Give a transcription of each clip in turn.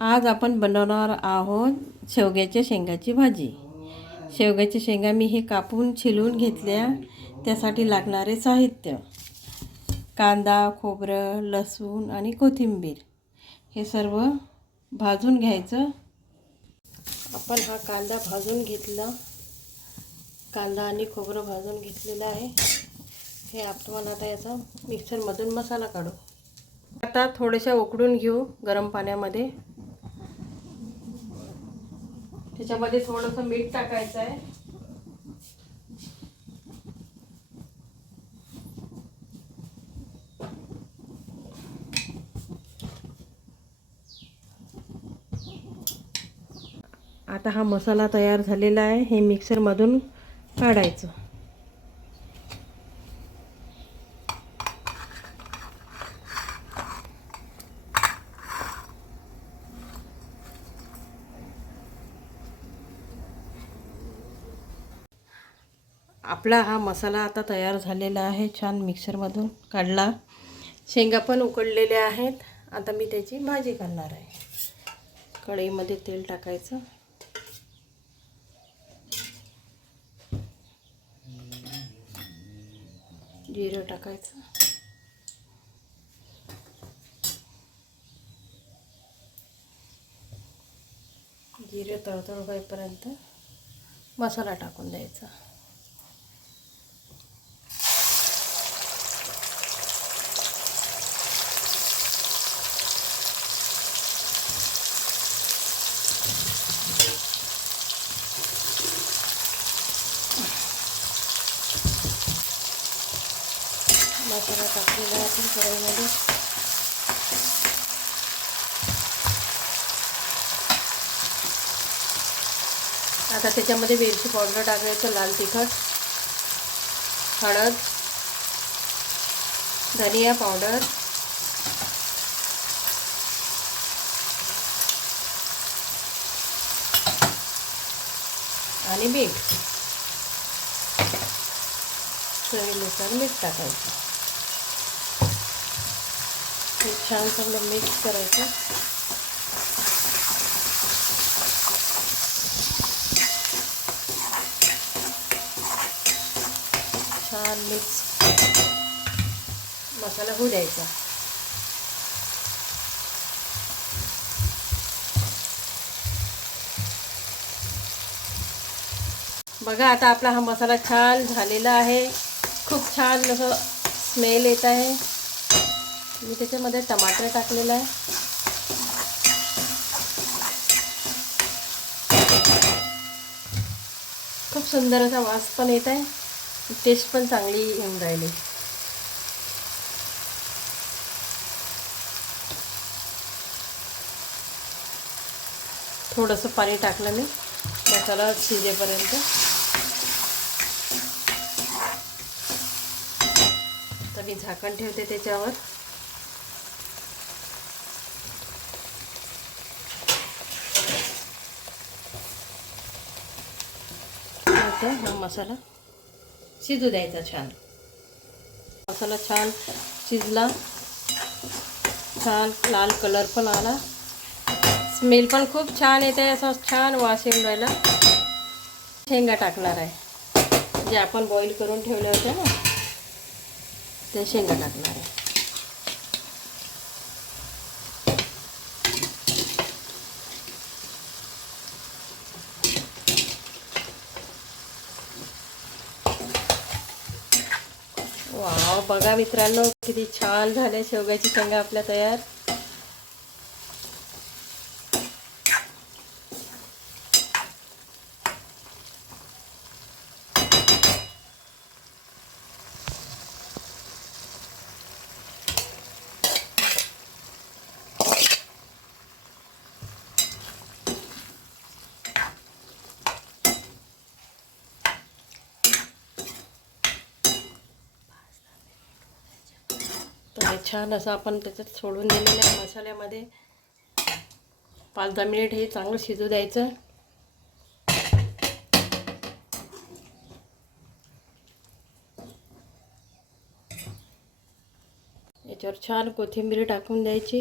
आज आपण बनवणार आहोत शेवग्याच्या शेंगाची भाजी। शेवग्याच्या शेंगा मी हे कापून छिलून घेतल्या। त्यासाठी लागणारे साहित्य: कांदा, खोबरं, लसूण आणि कोथिंबीर। हे सर्व भाजून घ्यायचं। आपण हा कांदा भाजून घेतला, कांदा आणि खोबरं भाजून घेतलेलं आहे। हे आपण आता याचा मिक्सरमधून मसाला काढू। आता थोडेसे उकडून घेऊ गरम पाण्यामध्ये। त्याच्यामध्ये थोडंसं मीठ टाकायचं आहे। आता हा मसाला तयार झालेला आहे। हे मिक्सरमधून काढायचं। आपला हा मसाला आता तयार झालेला आहे। छान मिक्सरमधून काढला। शेंगा पण उकडलेल्या आहेत। आता मी त्याची भाजी करणार आहे। कढईमध्ये तेल टाकायचं, जिरं टाकायचं, जिरे तळतळ होईपर्यंत मसाला टाकून द्यायचा। मसाला टाकलेला आहे कढईमध्ये। आता त्याच्यामध्ये वेलची पावडर टाकायचं, लाल तिखट, हळद, धनिया पावडर, आणि मीठ, चवीनुसार मीठ टाकायचं। हे छान सगळं मिक्स करायचं। छान मिक्स मसाला होऊ द्यायचा। बघा आता आपला हा मसाला छान झालेला आहे। खूप छान असं स्मेल येत आहे। मी त्याच्यामध्ये टमाटर टाकलेला आहे। खूप सुंदर असा वास पण येत आहे। टेस्ट पण चांगली येऊन राहिली। थोडंसं पाणी टाकलं मी मसाला शिजेपर्यंत। तर मी झाकण ठेवते त्याच्यावर। आता हा मसाला शिजू द्यायचा छान। मसाला छान शिजला, छान लाल कलर पण आला, स्मेल पण खूप छान येते, असा छान वास येऊन राहिला। शेंगा टाकणार आहे, जे आपण बॉईल करून ठेवले होते ना, ते शेंगा टाकणार आहे। वाव, बघा मित्रांनो, किती छान झाले शेवग्याची शेंगा आपल्या तयार। तर छान असं आपण त्याच्यात सोडून दिलेलं आहे मसाल्यामध्ये। 5-10 मिनिट हे चांगलं शिजू द्यायचं। याच्यावर छान कोथिंबीर टाकून द्यायची।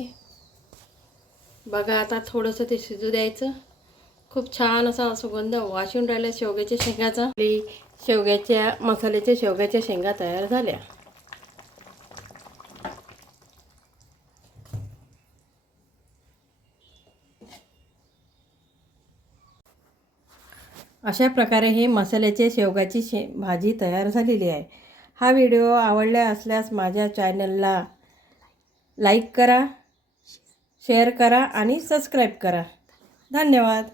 बघा आता थोडंसं ते शिजू द्यायचं. खूप छान असा सुगंध वास येऊन राहिला शेवग्याच्या शेंगाचा. शेवग्याच्या मसाल्याच्या शेवग्याच्या शेंगा तयार झाल्या. अशा प्रकारे हे मसाल्याचे शेवगाची भाजी तयार झालेली आहे. हा व्हिडिओ आवडला असल्यास माझ्या चॅनलला लाईक करा, शेअर करा आणि सबस्क्राईब करा. धन्यवाद.